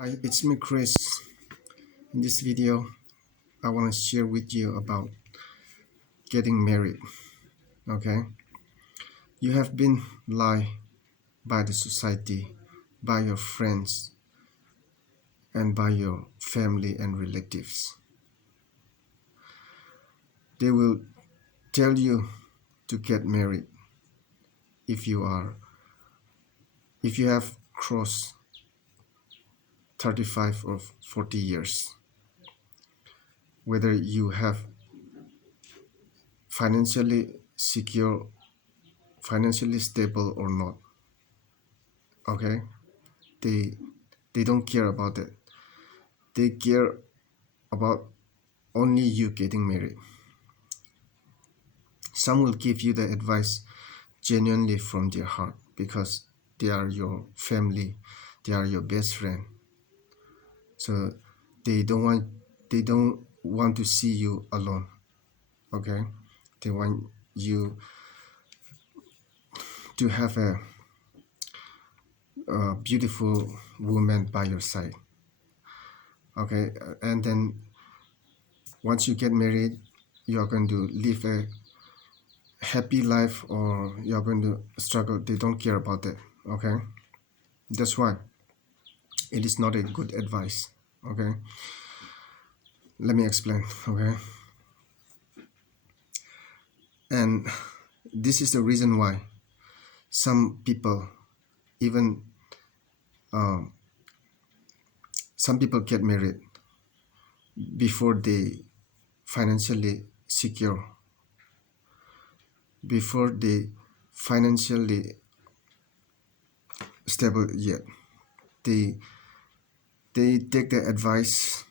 Hi, it's me Chris. In this video, I want to share with you about getting married. Okay, you have been lied by the society, by your friends, and by your family and relatives. They will tell you to get married if you have crossed 35 or 40 years, whether you have financially secure, financially stable or not. Okay, they they don't care about that. They care about only you getting married. Some will give you the advice genuinely from their heart because they are your family, they are your best friend. So they don't want they don't want to see you alone. Okay? They want you to have a beautiful woman by your side. Okay? And then once you get married, you are going to live a happy life or you're going to struggle. They don't care about that. Okay? That's why it is not a good advice. Okay, let me explain. Okay, and this is the reason why some people, even uh, some people get married before they financially secure, before they financially stable yet. They they take the advice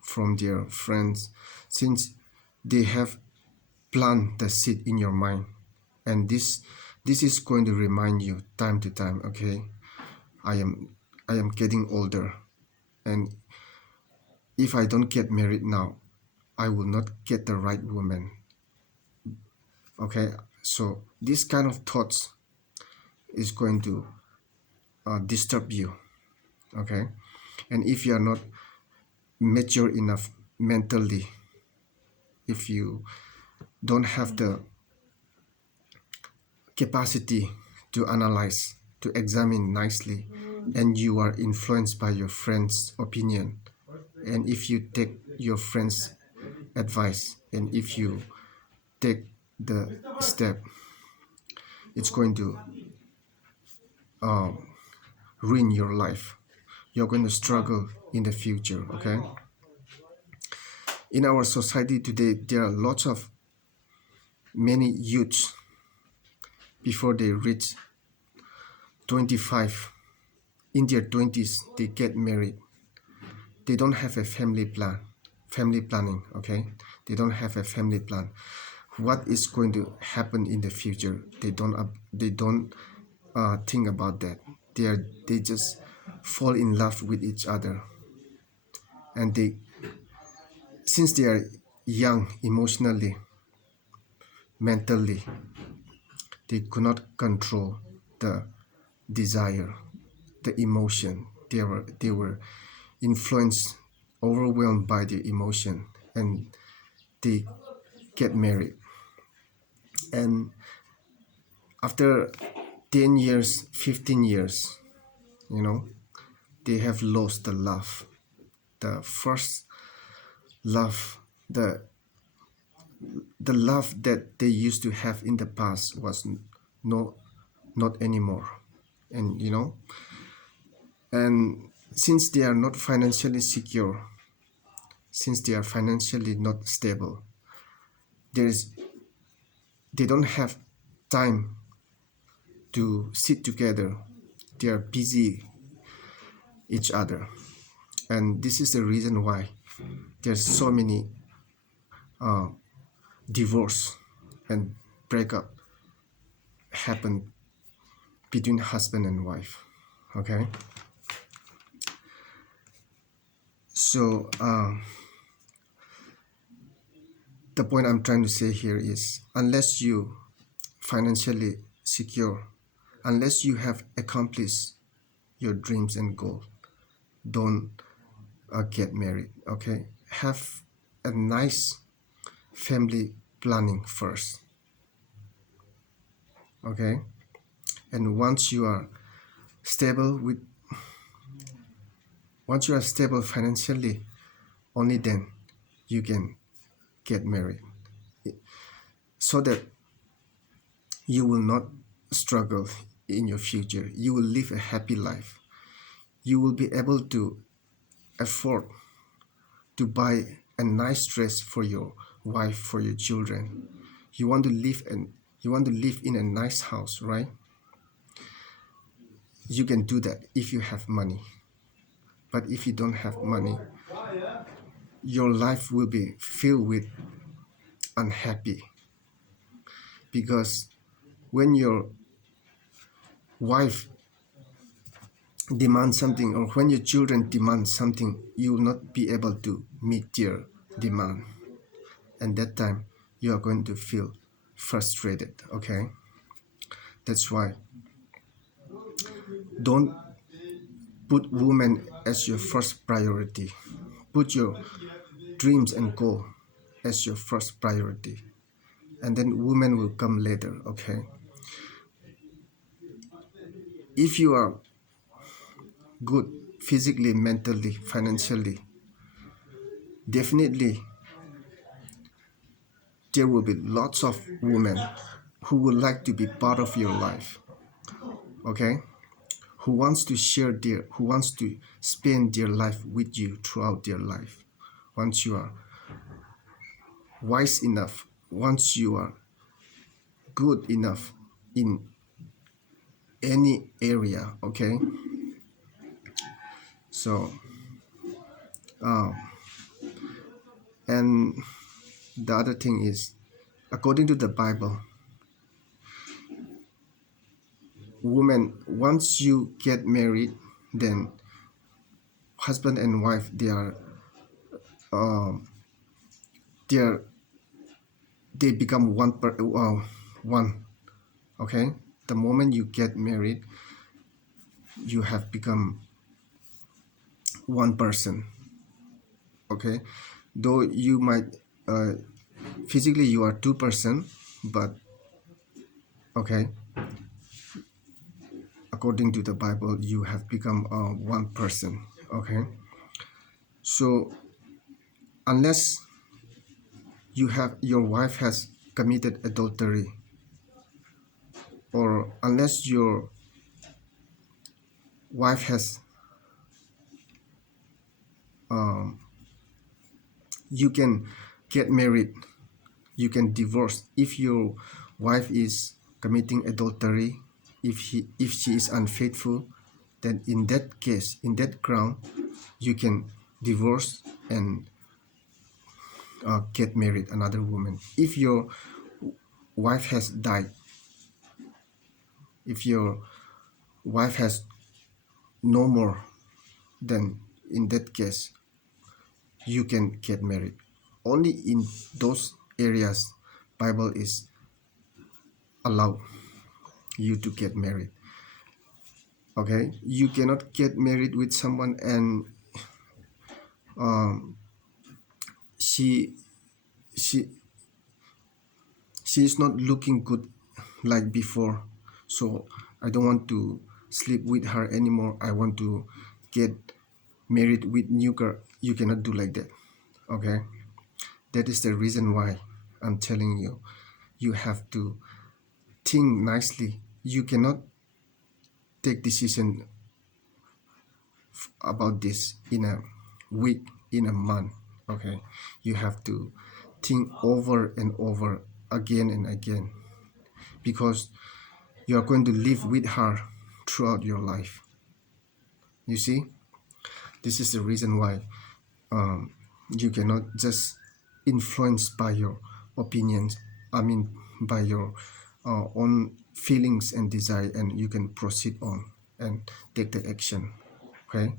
from their friends since they have planted the seed in your mind, and this is going to remind you time to time. Okay, i am I am getting older, and if I don't get married now, I will not get the right woman. Okay, so this kind of thoughts is going to disturb you. Okay, and if you are not mature enough mentally, if you don't have the capacity to analyze, to examine nicely, and you are influenced by your friends' opinion, and if you take your friends' advice, and if you take the step, it's going to ruin your life. You're going to struggle in the future. Okay, in our society today, there are lots of many youths before they reach 25, in their 20s they get married. They don't have a family planning. Okay, they don't have a family plan. What is going to happen in the future, they don't think about that. They just fall in love with each other, and they, since they are young emotionally, mentally, they could not control the desire, the emotion. They were influenced, overwhelmed by the emotion, and they get married. And after 10 years, 15 years, you know, they have lost the love, the first love, the love that they used to have in the past was no, not anymore. And and since they are not financially secure, since they are financially not stable, there is they don't have time to sit together. They are busy each other, and this is the reason why there's so many uh, divorce and breakup happen between husband and wife. Okay, so the point I'm trying to say here is, unless you financially secure, unless you have accomplished your dreams and goals, don't get married. Okay, have a nice family planning first. Okay, and stable with once you are stable financially, only then you can get married, so that you will not struggle in your future. You will live a happy life. You will be able to afford to buy a nice dress for your wife, for your children. You want to live in a nice house, right? You can do that if you have money. But if you don't have money, your life will be filled with unhappy, because when your wife demands something, or when your children demand something, you will not be able to meet their demand, and that time you are going to feel frustrated. Okay, that's why don't put women as your first priority. Put your dreams and goal as your first priority, and then women will come later. Okay, if you are good physically, mentally, financially, definitely there will be lots of women who would like to be part of your life. Okay, who wants to spend their life with you throughout their life. Once you are wise enough, once you are good enough in any area. Okay, so and the other thing is, according to the Bible, women, once you get married, then husband and wife, um they are they become one. Okay, the moment you get married, you have become one person. Okay, though you might physically you are two-person, but okay, according to the Bible, you have become one person. Okay, so unless your wife has committed adultery, or unless your wife has um, you can get married, you can divorce. If your wife is committing adultery, if she is unfaithful, then in that case, in that ground, you can divorce and get married another woman. If your wife has died, if your wife has no more, then in that case you can get married. Only in those areas Bible is allow you to get married. Okay, you cannot get married with someone and um, she she she is not looking good like before, so I don't want to sleep with her anymore, I want to get married with new girl. You cannot do like that. Okay, that is the reason why I'm telling you, you have to think nicely. You cannot take decision about this in a week, in a month. Okay, you have to think over and over, again and again, because you are going to live with her throughout your life. You see, this is the reason why um, you cannot just influence by your opinions, I mean by your own feelings and desire, and you can proceed on and take the action. Okay,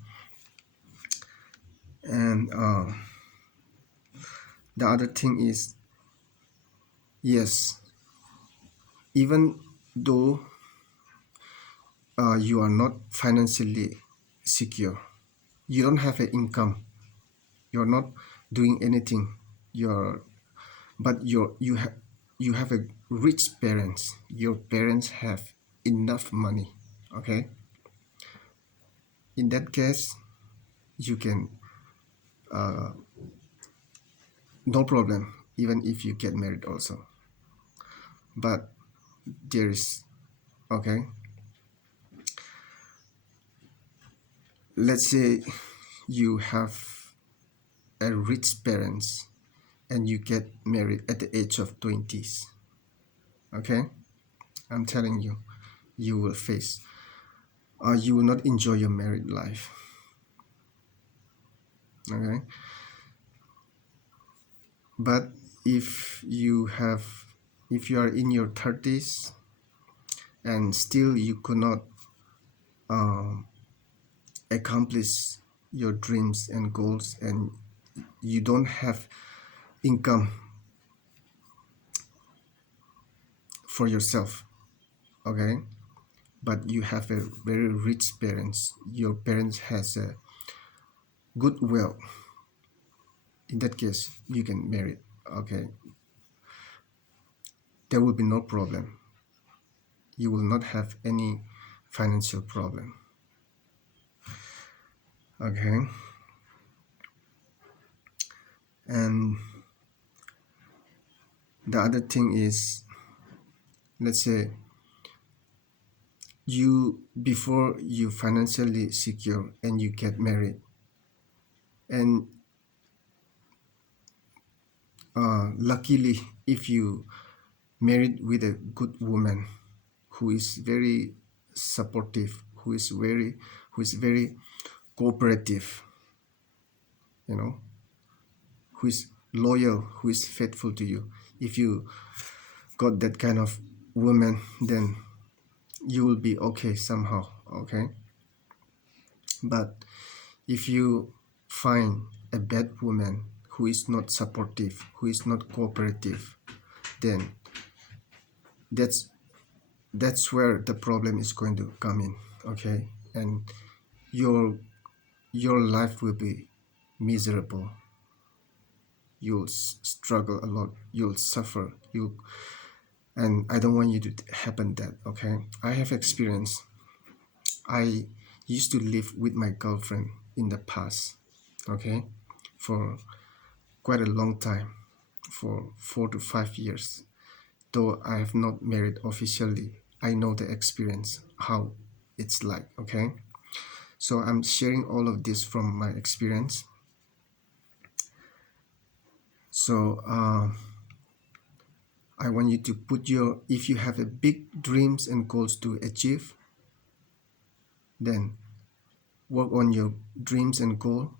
and the other thing is, yes, even though you are not financially secure, You don't have an income, you're not doing anything, you have a rich parents, your parents have enough money, okay? In that case, you can, no problem, even if you get married also. But there is, okay, let's say you have a rich parents and you get married at the age of 20s, okay? I'm telling you, you will face, you will not enjoy your married life, okay? But if you are in your 30s and still you could not um, accomplish your dreams and goals, and you don't have income for yourself, okay, but you have a very rich parents, your parents has a good will, in that case you can marry, okay? There will be no problem, you will not have any financial problem, okay? And the other thing is, let's say you, before you financially secure and you get married, and luckily if you married with a good woman who is very supportive, who is very cooperative, you know, who is loyal, who is faithful to you, if you got that kind of woman, then you will be okay somehow, okay? But if you find a bad woman who is not supportive, who is not cooperative, then that's that's where the problem is going to come in, okay? And your your life will be miserable, you'll struggle a lot, you'll suffer, you, and I don't want you to happen that, okay? I have experience. I used to live with my girlfriend in the past, okay, for quite a long time, for 4 to 5 years. Though I have not married officially, I know the experience, how it's like, okay? So I'm sharing all of this from my experience. So I want you to put your, if you have a big dreams and goals to achieve, then work on your dreams and goal.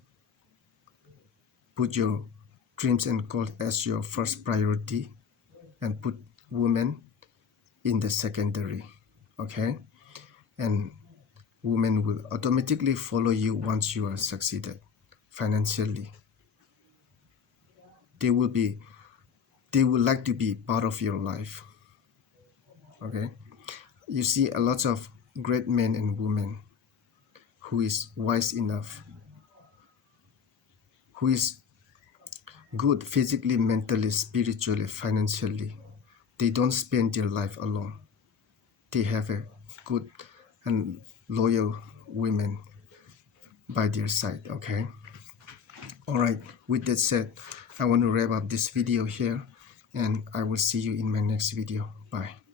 Put your dreams and goals as your first priority, and put women in the secondary, okay? And women will automatically follow you once you are succeeded financially. They will be, they would like to be part of your life, okay? You see a lot of great men and women who is wise enough, who is good physically, mentally, spiritually, financially. They don't spend their life alone. They have a good and loyal women by their side, okay? All right, with that said, I want to wrap up this video here, and I will see you in my next video. Bye.